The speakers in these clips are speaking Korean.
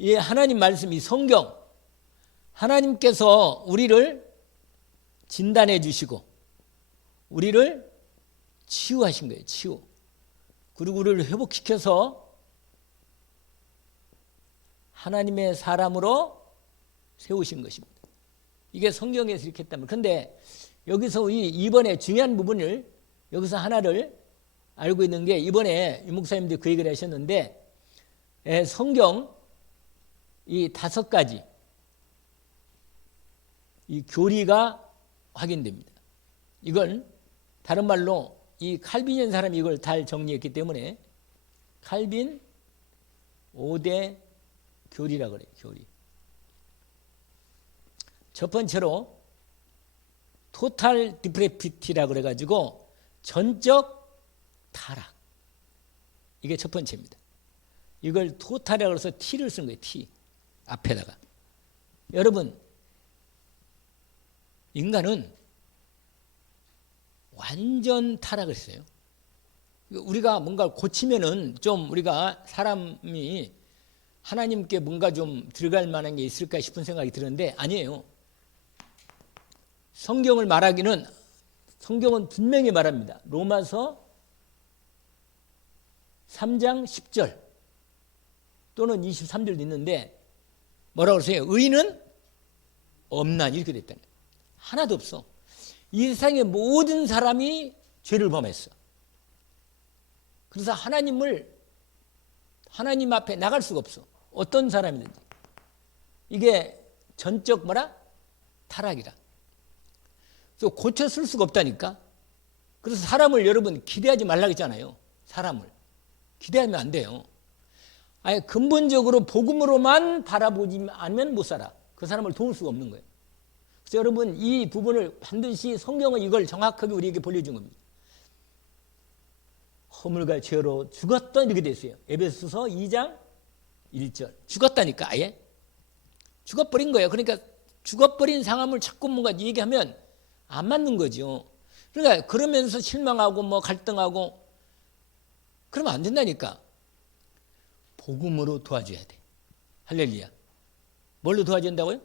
이 하나님 말씀, 이 성경, 하나님께서 우리를 진단해 주시고 우리를 치유하신 거예요. 치유. 그리고 우리를 회복시켜서 하나님의 사람으로 세우신 것입니다. 이게 성경에서 이렇게 했다면. 그런데 여기서 이번에 중요한 부분을 여기서 하나를 알고 있는 게, 이번에 유 목사님도 그 얘기를 하셨는데, 성경 이 5가지 이 교리가 확인됩니다. 이걸 다른 말로 이 칼빈이라는 사람이 이걸 잘 정리했기 때문에 칼빈 5대 교리라고 그래요. 교리. 첫 번째로 토탈 디프레피티라고 그래가지고 전적 타락. 이게 첫 번째입니다. 이걸 토탈이라고 해서 T를 쓴 거예요. T 앞에다가. 여러분, 인간은 완전 타락을 했어요. 우리가 뭔가 고치면은 좀 우리가 사람이 하나님께 뭔가 좀 들어갈 만한 게 있을까 싶은 생각이 드는데 아니에요. 성경을 말하기는, 성경은 분명히 말합니다. 로마서 3장 10절 또는 23절도 있는데 뭐라고 그러세요? 의인은 없나니, 이렇게 됐다는 거예요. 하나도 없어. 이 세상의 모든 사람이 죄를 범했어. 그래서 하나님 앞에 나갈 수가 없어. 어떤 사람이든지. 이게 전적 타락이라. 그래서 고쳐 쓸 수가 없다니까. 그래서 사람을 여러분 기대하지 말라고 했잖아요. 사람을 기대하면 안 돼요. 아예 근본적으로 복음으로만 바라보지 않으면 못 살아. 그 사람을 도울 수가 없는 거예요. 그래서 여러분 이 부분을 반드시, 성경은 이걸 정확하게 우리에게 보여준 겁니다. 허물과 죄로 죽었던, 이렇게 돼 있어요. 에베소서 2장 1절. 죽었다니까. 아예 죽어버린 거예요. 그러니까 죽어버린 상황을 자꾸 뭔가 얘기하면 안 맞는 거죠. 그러니까 그러면서 실망하고 뭐 갈등하고 그러면 안 된다니까. 복음으로 도와줘야 돼. 할렐루야. 뭘로 도와준다고요?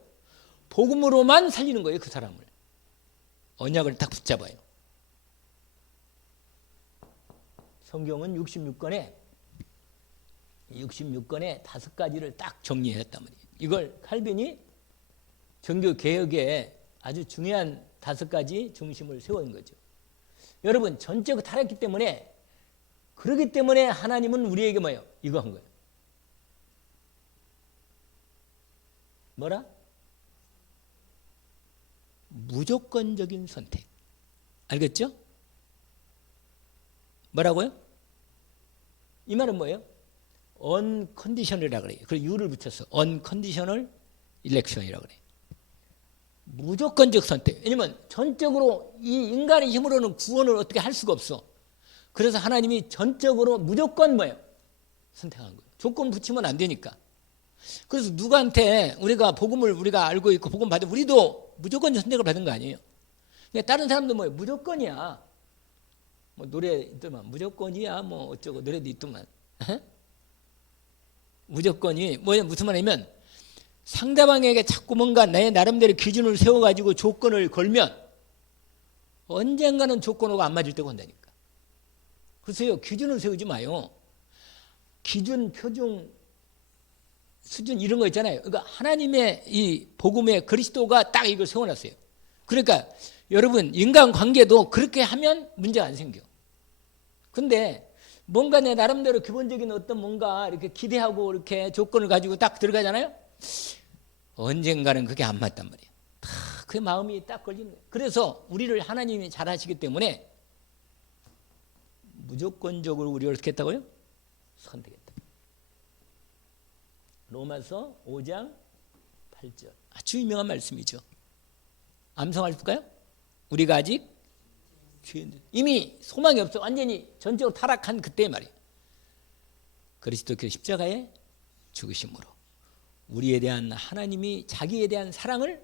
복음으로만 살리는 거예요. 그 사람을. 언약을 딱 붙잡아요. 성경은 66권에 5가지를 딱 정리했단 말이에요. 이걸 칼빈이 종교 개혁에 아주 중요한 5가지 중심을 세운 거죠. 여러분, 전적으로 타락했기 때문에, 그러기 때문에 하나님은 우리에게 뭐예요? 이거 한 거예요. 뭐라? 무조건적인 선택. 알겠죠? 뭐라고요? 이 말은 뭐예요? unconditional이라고 그래요. 그래서 U를 붙였어. unconditional election이라고 그래요. 무조건적 선택. 왜냐면 전적으로 이 인간의 힘으로는 구원을 어떻게 할 수가 없어. 그래서 하나님이 전적으로 무조건 뭐예요? 선택한 거예요. 조건 붙이면 안 되니까. 그래서 누구한테 우리가 복음을 우리가 알고 있고 복음 받으면 우리도 무조건 선택을 받은 거 아니에요. 다른 사람도 뭐예요? 무조건이야. 뭐 노래 있더만 무조건이야. 뭐 어쩌고 노래도 있더만. 무조건이 뭐냐, 무슨 말이냐면 상대방에게 자꾸 뭔가 내 나름대로 기준을 세워가지고 조건을 걸면 언젠가는 조건하고 안 맞을 때가 온다니까. 그래서요, 기준을 세우지 마요. 기준, 표준, 수준 이런 거 있잖아요. 그러니까 하나님의 이 복음의 그리스도가 딱 이걸 세워놨어요. 그러니까 여러분 인간관계도 그렇게 하면 문제가 안 생겨. 근데 뭔가 내 나름대로 기본적인 어떤 뭔가 이렇게 기대하고 이렇게 조건을 가지고 딱 들어가잖아요. 언젠가는 그게 안 맞단 말이에요. 그 마음이 딱 걸리는 거예요. 그래서 우리를 하나님이 잘 하시기 때문에 무조건적으로 우리를 어떻게 했다고요? 선택했다. 로마서 5장 8절. 아주 유명한 말씀이죠. 암송하실까요? 우리가 아직 이미 소망이 없어. 완전히 전적으로 타락한 그때 말이에요. 그리스도께서 십자가에 죽으심으로 우리에 대한 하나님이 자기에 대한 사랑을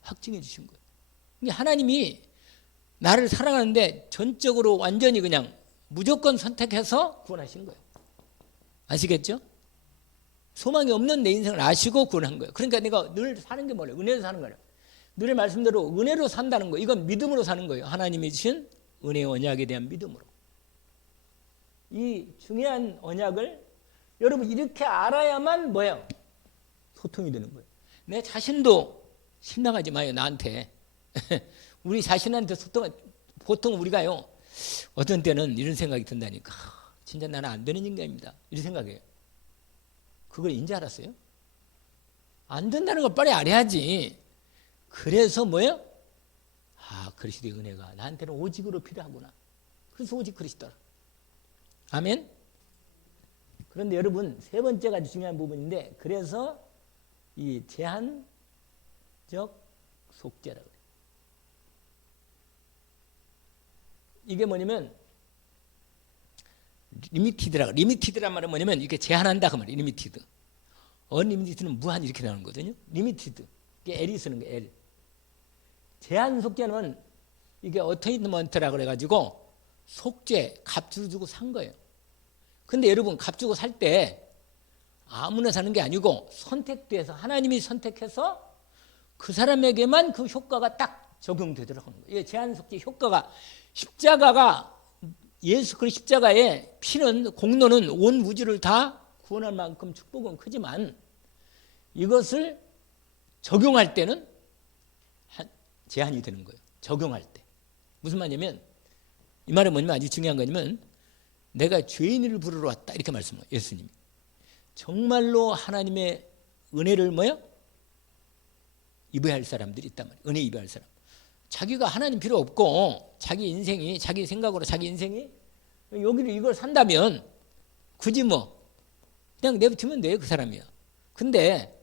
확증해 주신 거예요. 하나님이 나를 사랑하는데 전적으로 완전히 그냥 무조건 선택해서 구원하신 거예요. 아시겠죠? 소망이 없는 내 인생을 아시고 구원한 거예요. 그러니까 내가 늘 사는 게 뭐예요? 은혜로 사는 거예요. 늘 말씀대로 은혜로 산다는 거예요. 이건 믿음으로 사는 거예요. 하나님이 주신 은혜의 언약에 대한 믿음으로. 이 중요한 언약을 여러분 이렇게 알아야만 뭐예요? 소통이 되는 거예요. 내 자신도 신랑하지 마요. 나한테. 우리 자신한테 소통, 보통 우리가요. 어떤 때는 이런 생각이 든다니까. 진짜 나는 안 되는 인간입니다. 이런 생각이에요. 그걸 인지 알았어요? 안 된다는 걸 빨리 알아야지. 그래서 뭐예요? 아, 그리스도의 은혜가 나한테는 오직으로 필요하구나. 그래서 오직 그리스도라. 아멘? 그런데 여러분, 세 번째가 아주 중요한 부분인데, 그래서 이 제한적 속죄라고 그래요. 이게 뭐냐면, 리미티드란 말은 뭐냐면, 이게 제한한다 그 말이에요. 리미티드. 언리미티드는 무한 이렇게 나오는 거거든요. 리미티드. 이게 L이 쓰는 거예요. L. 제한 속죄는 이게 어테인먼트라고 그래가지고 속죄, 값을 주고 산 거예요. 근데 여러분 값 주고 살 때 아무나 사는 게 아니고 선택돼서 하나님이 선택해서 그 사람에게만 그 효과가 딱 적용되도록 하는 거예요. 제한 속죄 효과가 십자가가 예수 그리스도 십자가의 피는 공로는 온 우주를 다 구원할 만큼 축복은 크지만 이것을 적용할 때는 제한이 되는 거예요. 적용할 때. 무슨 말이냐면 이 말은 뭐냐면 아주 중요한 거냐면 내가 죄인을 부르러 왔다 이렇게 말씀해요. 예수님이. 정말로 하나님의 은혜를 뭐요? 입어야 할 사람들이 있단 말이에요. 은혜 입어야 할 사람. 자기가 하나님 필요 없고 자기 인생이 자기 생각으로 자기 인생이 여기를 이걸 산다면 굳이 뭐 그냥 내버리면 돼 그 사람이야. 근데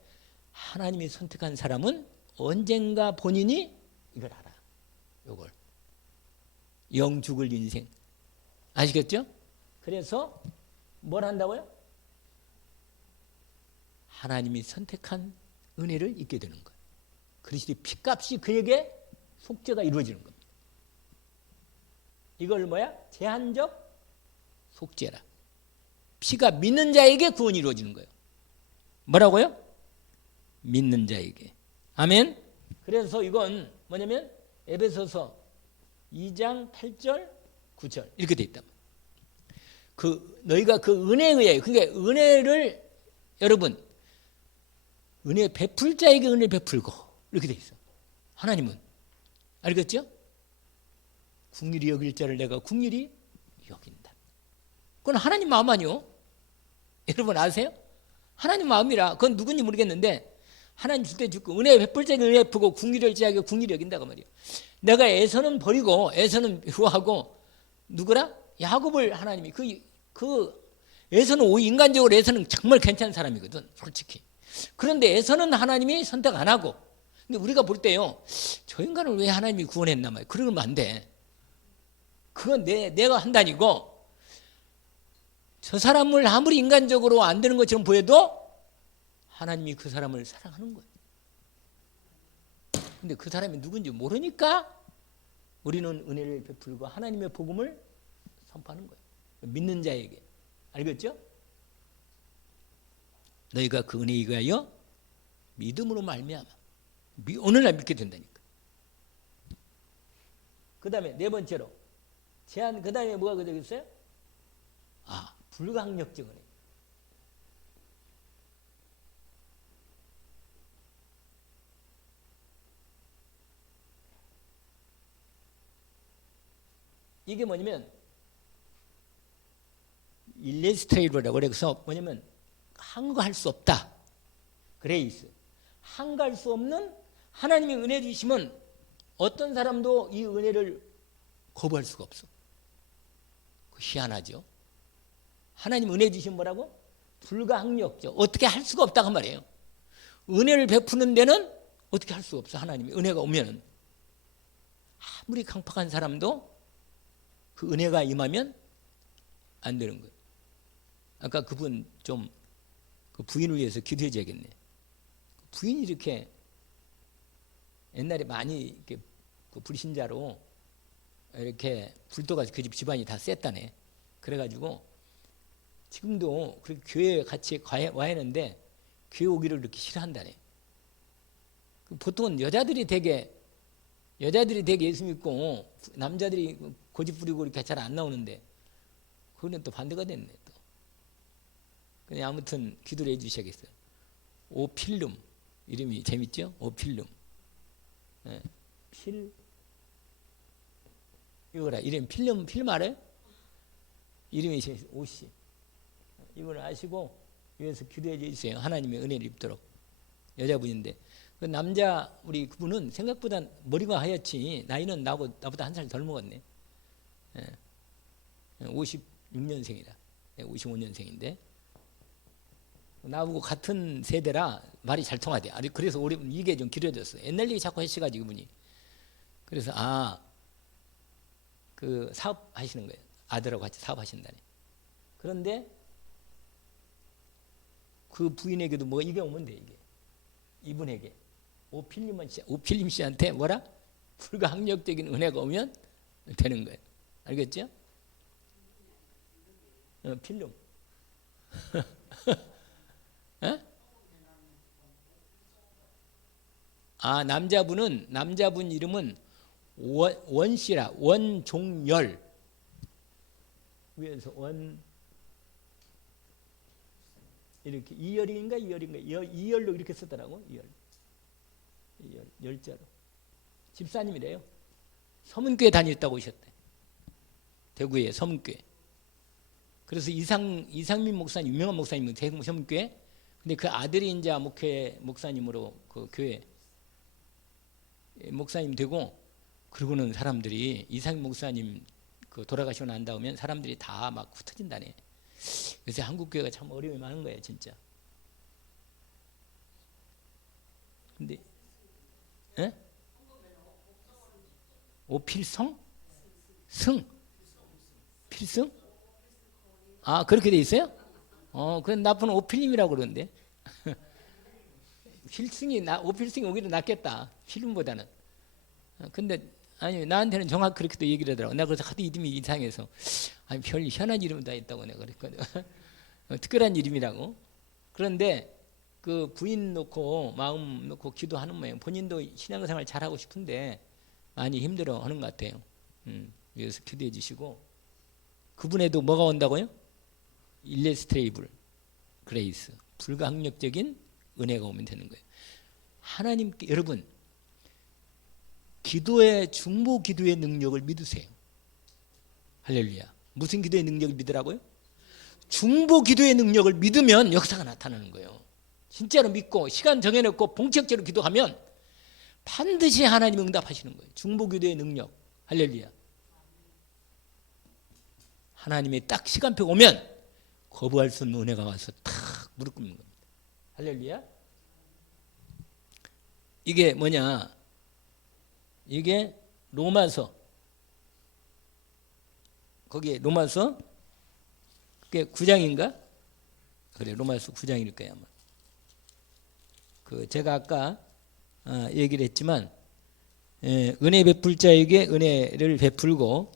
하나님이 선택한 사람은 언젠가 본인이 이걸 알아. 이걸 영 죽을 인생 아시겠죠? 그래서 뭘 한다고요? 하나님이 선택한 은혜를 잊게 되는 거예요. 그리스도의 피값이 그에게 속죄가 이루어지는 겁니다. 이걸 뭐야? 제한적 속죄라. 피가 믿는 자에게 구원이 이루어지는 거예요. 뭐라고요? 믿는 자에게. 아멘. 그래서 이건 뭐냐면 에베소서 2장 8절 9절 이렇게 돼 있다. 너희가 그 은혜에 의해 그러니까 은혜를 여러분 은혜 베풀 자에게 은혜 베풀고 이렇게 돼 있어. 하나님은 알겠죠? 긍휼히 여길 자를 내가 긍휼히 여긴다. 그건 하나님 마음 아니요? 여러분 아세요? 하나님 마음이라 그건 누군지 모르겠는데 하나님 줄 때 주고 은혜 베풀 자에게 은혜 베푸고 긍휼히 여길 자에게 긍휼히 여긴다고 말이에요. 내가 에서는 버리고 에서는 미워하고 누구라? 야곱을 하나님이 그 에서는 인간적으로 에서는 정말 괜찮은 사람이거든 솔직히. 그런데 에서는 하나님이 선택 안 하고 근데 우리가 볼 때요 저 인간을 왜 하나님이 구원했나 말이야. 그러면 안 돼. 그건 내가 한다니고 저 사람을 아무리 인간적으로 안 되는 것처럼 보여도 하나님이 그 사람을 사랑하는 거예요. 근데 그 사람이 누군지 모르니까 우리는 은혜를 베풀고 하나님의 복음을 선포하는 거예요. 믿는 자에게. 알겠죠? 너희가 그 은혜에 의하여 믿음으로 말미암아 오늘날 믿게 된다니까. 그 다음에 네 번째로 제한 그 다음에 뭐가 그러겠어요? 불가항력적 은혜. 이게 뭐냐면 일레스트레이브라고 그래서 뭐냐면 한거할 수 없다. 그레이스. 한거할 수 없는 하나님이 은혜 주시면 어떤 사람도 이 은혜를 거부할 수가 없어. 희한하죠. 하나님 은혜 주신 뭐라고? 불가항력적. 어떻게 할 수가 없다고 말이에요. 은혜를 베푸는 데는 어떻게 할 수가 없어. 하나님이 은혜가 오면은 아무리 강팍한 사람도 그 은혜가 임하면 안 되는 거예요. 아까 그분 좀 그 부인을 위해서 기도해 줘야겠네. 부인이 이렇게 옛날에 많이 이렇게 그 불신자로 이렇게 불도가 그 집 집안이 다 셌다네. 그래가지고 지금도 그렇게 교회에 같이 와야 하는데 교회 오기를 그렇게 싫어한다네. 보통은 여자들이 되게 예수 믿고 남자들이 고집 부리고 이렇게 잘 안 나오는데 그거는 또 반대가 됐네 또. 그냥 아무튼 기도를 해주셔야겠어요. 오필름 이름이 재밌죠? 오필름. 네. 이거라 이름 필름 알아요? 이름이 오씨. 이걸 아시고 위에서 기도해 주세요. 하나님의 은혜를 입도록. 여자분인데 그 남자 우리 그분은 생각보다 머리가 하얗지 나이는 나보다 한 살 덜 먹었네. 56년생이라 55년생인데 나보고 같은 세대라 말이 잘 통하대. 그래서 우리 이게 좀 길어졌어. 옛날 얘기 자꾸 하시가지고 그분이. 그래서 그 사업 하시는 거예요. 아들하고 같이 사업하신다네. 그런데 그 부인에게도 뭐 이게 오면 돼 이게. 이분에게 오필림 씨한테 뭐라? 불가항력적인 은혜가 오면 되는 거예요. 알겠죠? 필름. 남자분 이름은 원씨라 원종열. 위에서 원 이렇게 이열로 이렇게 쓰더라고. 이열 열자로. 집사님이래요. 서문교회 다녔다고 오셨대. 대구에 서문교회. 그래서 이상민 목사님 유명한 목사님은 대구 서문교회. 근데 그 아들이 이제 목사님으로 그 교회 목사님 되고 그러고는 사람들이 이상민 목사님 그 돌아가시고 난 다음에 사람들이 다 막 흩어진다네. 그래서 한국 교회가 참 어려움이 많은 거예요, 진짜. 근데 오필성? 필승? 그렇게 돼 있어요? 그건 나쁜 오필님이라고 그러는데. 오필승이 오히려 낫겠다. 필름보다는. 근데 아니 나한테는 정확히 그렇게 또 얘기를 하더라고. 내가 그래서 하도 이름이 이상해서 별 희한한 이름 다 있다고 내가 그랬거든. 특별한 이름이라고. 그런데 그 부인 놓고 마음 놓고 기도하는 모양. 본인도 신앙생활 잘하고 싶은데 많이 힘들어하는 것 같아요. 그래서 기도해 주시고 그분에도 뭐가 온다고요? 일레스트레이블 그레이스 불가항력적인 은혜가 오면 되는 거예요. 하나님께 여러분 중보 기도의 능력을 믿으세요. 할렐루야. 무슨 기도의 능력을 믿으라고요? 중보 기도의 능력을 믿으면 역사가 나타나는 거예요. 진짜로 믿고 시간 정해놓고 본격적으로 기도하면 반드시 하나님 응답하시는 거예요. 중보 기도의 능력. 할렐루야. 하나님이 딱 시간표 오면 거부할 수 없는 은혜가 와서 탁 무릎 꿇는 겁니다. 할렐루야. 이게 뭐냐? 이게 로마서. 거기에 로마서 그게 9장인가? 그래 로마서 9장일 거야 아마. 제가 아까 얘기를 했지만 은혜 베풀 자에게 은혜를 베풀고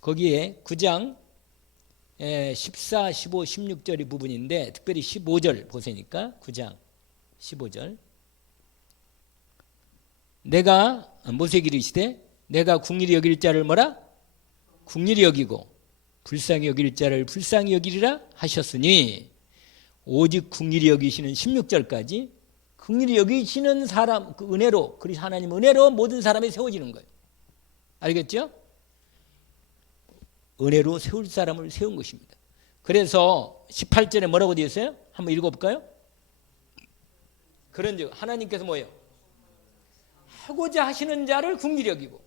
거기에 9장 14, 15, 16절의 부분인데 특별히 15절 보세니까 9장 15절 내가 모세에게 이르시되 내가 궁일이 여길 자를 뭐라? 궁일이 여기고 불쌍히 여길 자를 불쌍히 여기리라 하셨으니 오직 궁일이 여기시는 16절까지 궁일이 여기시는 사람 그 은혜로 그리스도 하나님 은혜로 모든 사람이 세워지는 거예요. 알겠죠? 은혜로 세울 사람을 세운 것입니다. 그래서 18절에 뭐라고 되어 있어요? 한번 읽어볼까요? 그런즉 하나님께서 뭐예요? 하고자 하시는 자를 긍휼히 여기고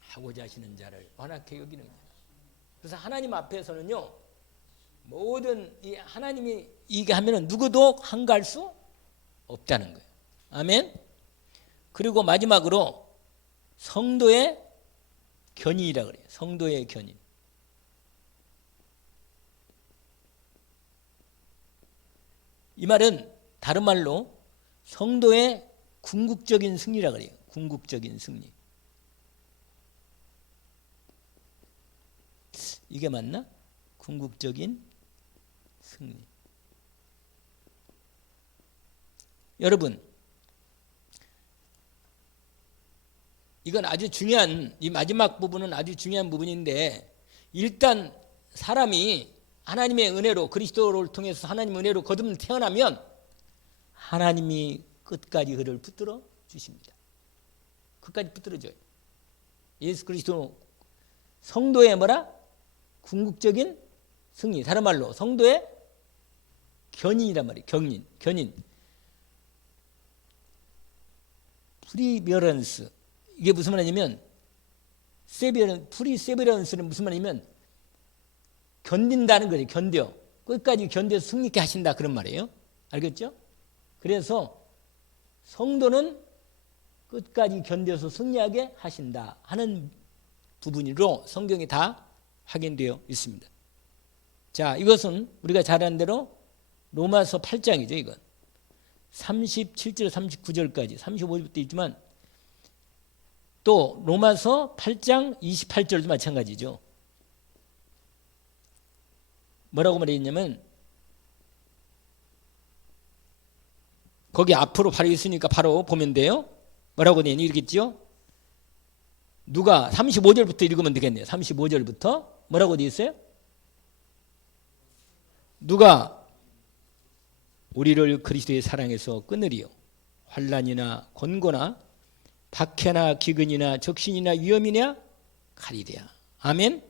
하고자 하시는 자를 완악히 여기는 거예요. 그래서 하나님 앞에서는요 모든 이 하나님이 이게 하면은 누구도 한가할 수 없다는 거예요. 아멘. 그리고 마지막으로 성도의 견인이라 그래요. 성도의 견인. 이 말은 다른 말로 성도의 궁극적인 승리라 그래요. 궁극적인 승리. 이게 맞나? 궁극적인 승리. 여러분, 이건 아주 중요한, 이 마지막 부분은 아주 중요한 부분인데, 일단 사람이 하나님의 은혜로, 그리스도를 통해서 하나님의 은혜로 거듭 태어나면 하나님이 끝까지 그를 붙들어 주십니다. 끝까지 붙들어 줘요. 예수 그리스도 성도의 뭐라? 궁극적인 승리. 다른 말로 성도의 견인이란 말이에요. 견인. 프리베런스. 이게 무슨 말이냐면 프리세베런스는 무슨 말이냐면 견딘다는 거예요. 견뎌. 끝까지 견뎌서 승리케 하신다 그런 말이에요. 알겠죠? 그래서 성도는 끝까지 견뎌서 승리하게 하신다 하는 부분으로 성경이 다 확인되어 있습니다. 자, 이것은 우리가 잘 아는 대로 로마서 8장이죠. 이건 37절 39절까지 35절부터 있지만 또 로마서 8장 28절도 마찬가지죠. 뭐라고 말했냐면 거기 앞으로 바로 있으니까 바로 보면 돼요. 뭐라고 되니 이러겠죠? 누가 35절부터 읽으면 되겠네요. 35절부터 뭐라고 되어 있어요? 누가 우리를 그리스도의 사랑에서 끊으리요? 환난이나 권고나 박해나 기근이나 적신이나 위험이냐 가리랴. 아멘.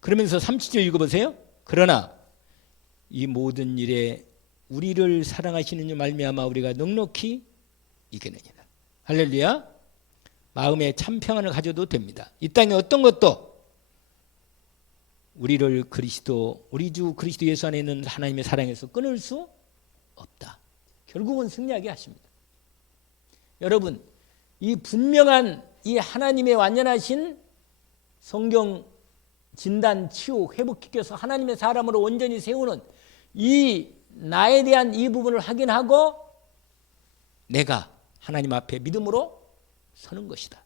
그러면서 30절 읽어보세요. 그러나 이 모든 일에 우리를 사랑하시는 이 말미암아 우리가 넉넉히 이기느니라. 할렐루야. 마음에 참 평안을 가져도 됩니다. 이 땅에 어떤 것도 우리를 우리 주 그리스도 예수 안에 있는 하나님의 사랑에서 끊을 수 없다. 결국은 승리하게 하십니다. 여러분, 이 분명한 이 하나님의 완전하신 성경 진단, 치유, 회복시켜서 하나님의 사람으로 온전히 세우는 이 나에 대한 이 부분을 확인하고 내가 하나님 앞에 믿음으로 서는 것이다.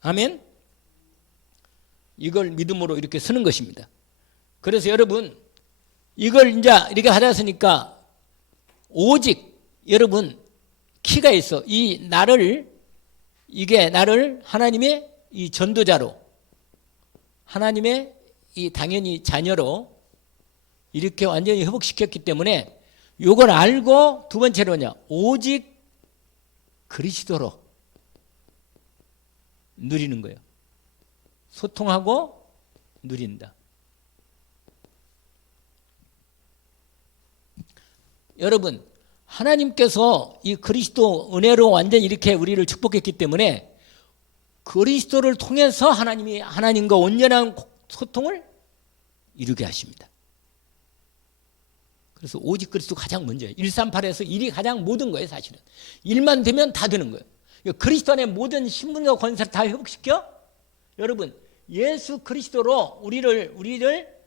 아멘. 이걸 믿음으로 이렇게 서는 것입니다. 그래서 여러분 이걸 이제 이렇게 하셨으니까 오직 여러분 키가 있어. 이게 나를 하나님의 이 전도자로 하나님의 이 당연히 자녀로 이렇게 완전히 회복시켰기 때문에 이걸 알고 두 번째로냐 오직 그리스도로 누리는 거예요. 소통하고 누린다. 여러분 하나님께서 이 그리스도 은혜로 완전히 이렇게 우리를 축복했기 때문에 그리스도를 통해서 하나님이 하나님과 온전한 소통을 이루게 하십니다. 그래서 오직 그리스도 가장 먼저예요. 138에서 일이 가장 모든 거예요. 사실은 일만 되면 다 되는 거예요. 그리스도 안에 모든 신분과 권세를 다 회복시켜. 여러분 예수 그리스도로 우리를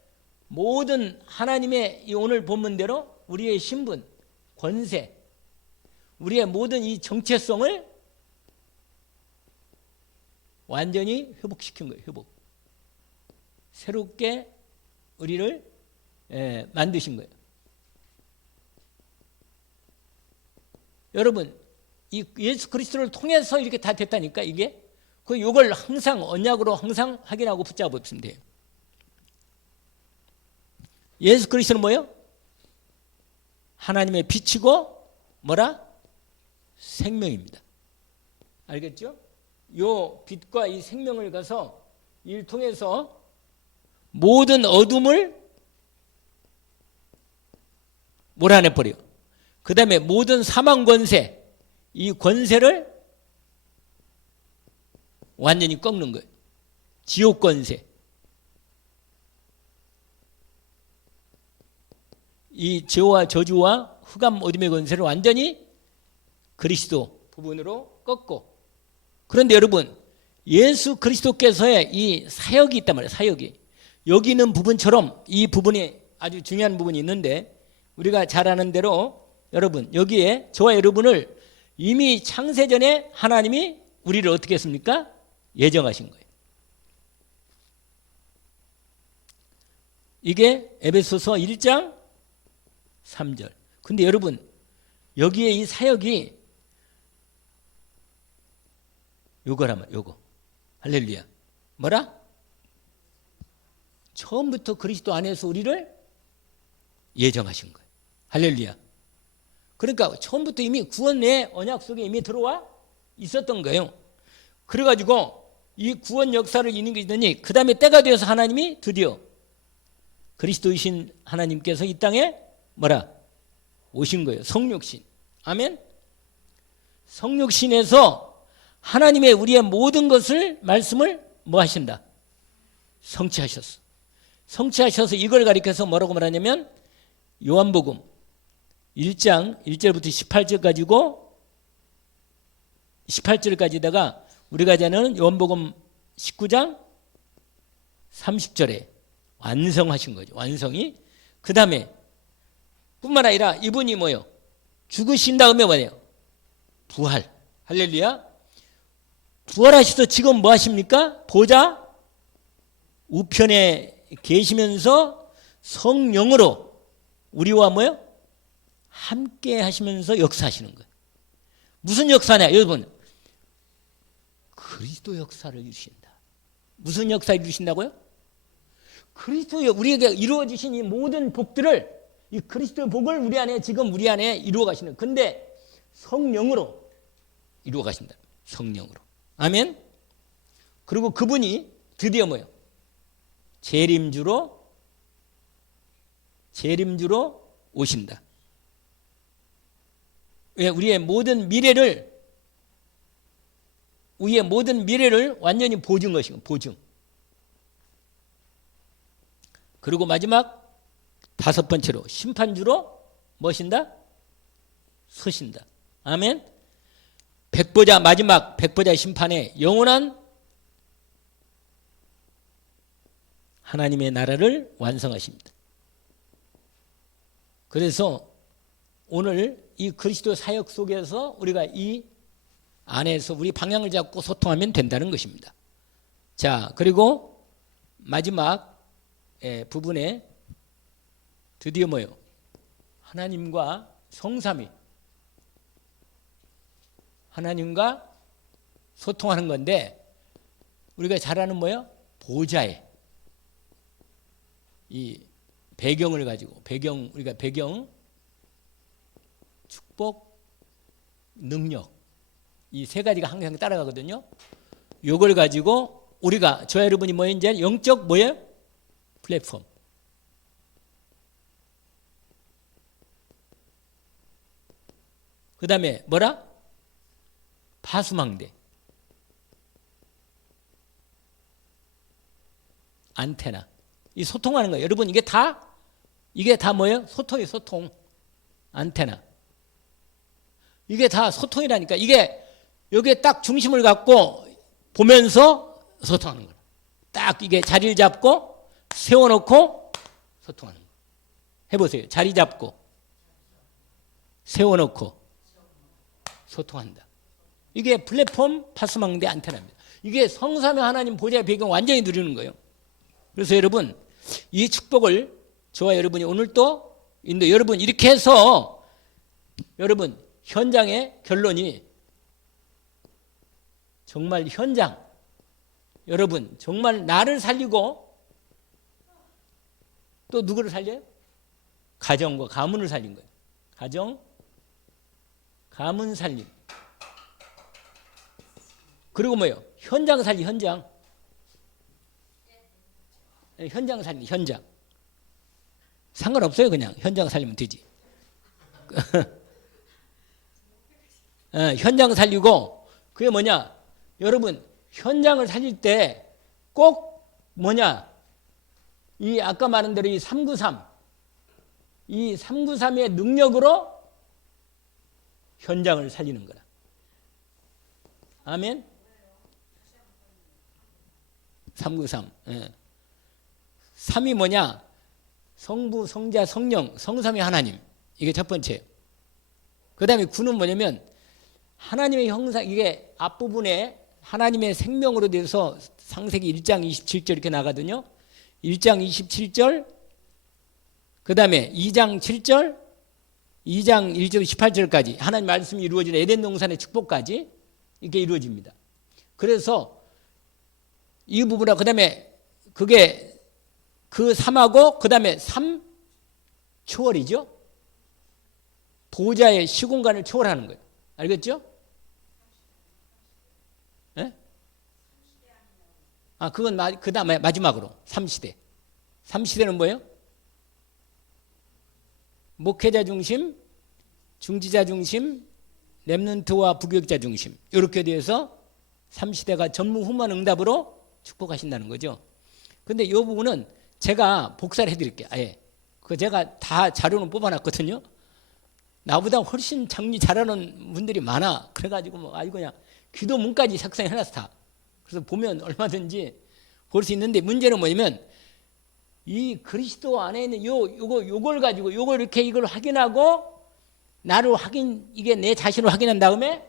모든 하나님의 이 오늘 본문대로 우리의 신분, 권세, 우리의 모든 이 정체성을 완전히 회복시킨 거예요. 회복. 새롭게 우리를 만드신 거예요. 여러분 이 예수 그리스도를 통해서 이렇게 다 됐다니까 이게. 이걸 항상 언약으로 항상 확인하고 붙잡아 보시면 돼요. 예수 그리스도는 뭐예요? 하나님의 빛이고 뭐라? 생명입니다. 알겠죠? 요 빛과 이 생명을 가서 이를 통해서 모든 어둠을 몰아내버려. 그 다음에 모든 사망 권세, 이 권세를 완전히 꺾는 거예요. 지옥 권세. 이 죄와 저주와 흑암 어둠의 권세를 완전히 그리스도 부분으로 꺾고. 그런데 여러분 예수 그리스도께서의 이 사역이 있단 말이에요. 사역이. 여기 있는 부분처럼 이 부분이 아주 중요한 부분이 있는데 우리가 잘 아는 대로 여러분 여기에 저와 여러분을 이미 창세전에 하나님이 우리를 어떻게 했습니까? 예정하신 거예요. 이게 에베소서 1장 3절. 근데 여러분 여기에 이 사역이 요거라면 요거. 할렐루야. 뭐라? 처음부터 그리스도 안에서 우리를 예정하신 거예요. 할렐루야. 그러니까 처음부터 이미 구원의 언약 속에 이미 들어와 있었던 거예요. 그래가지고 이 구원 역사를 이루시더니 그 다음에 때가 되어서 하나님이 드디어 그리스도이신 하나님께서 이 땅에 뭐라? 오신 거예요. 성육신. 아멘. 성육신에서 하나님의 우리의 모든 것을 말씀을 뭐 하신다? 성취하셨어. 성취하셔서 이걸 가리켜서 뭐라고 말하냐면 요한복음 1장 1절부터 18절 가지고 18절까지다가 우리가 이제 아는 요한복음 19장 30절에 완성하신 거죠. 완성이. 그 다음에 뿐만 아니라 이분이 뭐예요? 죽으신 다음에 뭐예요? 부활. 할렐루야. 부활하셔서 지금 뭐 하십니까? 보좌 우편에 계시면서 성령으로 우리와 뭐예요? 함께 하시면서 역사하시는 거예요. 무슨 역사냐? 여러분 그리스도 역사를 이루신다. 무슨 역사를 이루신다고요? 그리스도의 우리에게 이루어지신 이 모든 복들을 이 그리스도의 복을 우리 안에 지금 우리 안에 이루어 가시는. 근데 성령으로 이루어 가신다. 성령으로. 아멘. 그리고 그분이 드디어 뭐예요? 재림주로 오신다. 왜? 우리의 모든 미래를 완전히 보증 것이고 보증. 그리고 마지막 다섯 번째로 심판주로 뭐신다? 서신다. 아멘. 백보자 마지막 백보자 심판에 영원한 하나님의 나라를 완성하십니다. 그래서 오늘 이 그리스도 사역 속에서 우리가 이 안에서 우리 방향을 잡고 소통하면 된다는 것입니다. 자, 그리고 마지막 부분에 드디어 뭐예요? 하나님과 성삼위, 하나님과 소통하는 건데 우리가 잘 아는 뭐예요? 보좌에 이 배경을 가지고 우리가 배경, 축복, 능력 이 세 가지가 항상 따라가거든요. 이걸 가지고 우리가 저와 여러분이 뭐예요? 이제 영적 뭐예요? 플랫폼. 그 다음에 뭐라? 파수망대, 안테나. 이 소통하는 거예요. 여러분 이게 다 뭐예요? 소통이에요. 소통. 안테나. 이게 다 소통이라니까. 이게 여기에 딱 중심을 갖고 보면서 소통하는 거예요. 딱 이게 자리를 잡고 세워놓고 소통하는 거예요. 해보세요. 자리 잡고 세워놓고 소통한다. 이게 플랫폼 파수망대 안테나입니다. 이게 성삼위 하나님 보좌의 배경 완전히 누리는 거예요. 그래서 여러분 이 축복을 저와 여러분이 오늘 또 여러분 이렇게 해서 여러분 현장의 결론이 정말 현장 여러분 정말 나를 살리고 또 누구를 살려요? 가정과 가문을 살린 거예요. 가정, 가문 살림. 그리고 뭐예요? 현장 살리 현장. 현장 살리 현장. 상관없어요. 그냥 현장 살리면 되지. 현장 살리고 그게 뭐냐? 여러분 현장을 살릴 때 꼭 뭐냐? 이 아까 말한 대로 이 393 이 393의 능력으로 현장을 살리는 거라. 아멘. 393. 3이 뭐냐? 성부, 성자, 성령, 성삼위 하나님. 이게 첫 번째. 그 다음에 9는 뭐냐면 하나님의 형상, 이게 앞부분에 하나님의 생명으로 돼서 창세기 1장 27절 이렇게 나가거든요. 1장 27절, 그 다음에 2장 7절, 2장 1절 18절까지 하나님 말씀이 이루어진 에덴 동산의 축복까지 이렇게 이루어집니다. 그래서 이 부분하고 그 다음에 그게 그 3하고 그 다음에 3 초월이죠. 보좌의 시공간을 초월하는 거예요. 알겠죠? 네? 그건 그 다음에 마지막으로 3시대. 3시대는 뭐예요? 목회자 중심, 중지자 중심, 렘넌트와 부교육자 중심. 이렇게 돼서 3시대가 전무후무한 응답으로 축복하신다는 거죠. 근데 이 부분은 제가 복사를 해드릴게요. 아예. 제가 다 자료는 뽑아놨거든요. 나보다 훨씬 정리 잘하는 분들이 많아. 그래가지고 그냥 기도문까지 작성해놨어 다. 그래서 보면 얼마든지 볼 수 있는데 문제는 뭐냐면 이 그리스도 안에 있는 요걸 가지고 요걸 이렇게 이걸 확인하고 나를 이게 내 자신을 확인한 다음에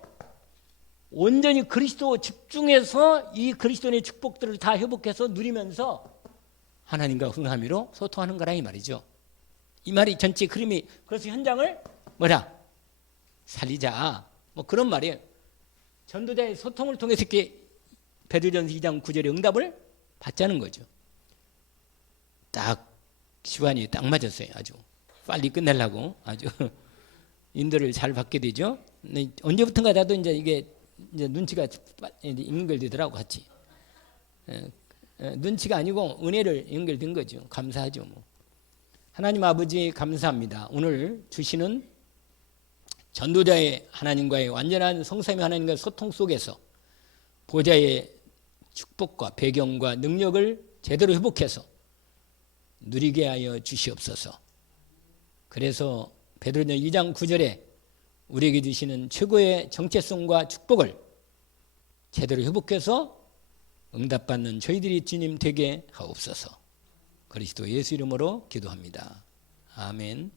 온전히 그리스도 집중해서 이 그리스도의 축복들을 다 회복해서 누리면서 하나님과 흥함으로 소통하는 거라 이 말이죠. 이 말이 전체 그림이 그래서 현장을 살리자 그런 말이에요. 전도자의 소통을 통해서 이렇게 베드로전서 2장 9절의 응답을 받자는 거죠. 딱 시간이 딱 맞았어요. 아주 빨리 끝내려고 아주 인도를 잘 받게 되죠. 언제부턴가 나도 이제 눈치가 연결되더라고 같이. 눈치가 아니고 은혜를 연결된 거죠. 감사하죠. 하나님 아버지 감사합니다. 오늘 주시는 전도자의 하나님과의 완전한 성삼위 하나님과의 소통 속에서 보좌의 축복과 배경과 능력을 제대로 회복해서 누리게 하여 주시옵소서. 그래서 베드로전서 2장 9절에 우리에게 주시는 최고의 정체성과 축복을 제대로 회복해서 응답받는 저희들이 주님 되게 하옵소서. 그리스도 예수 이름으로 기도합니다. 아멘.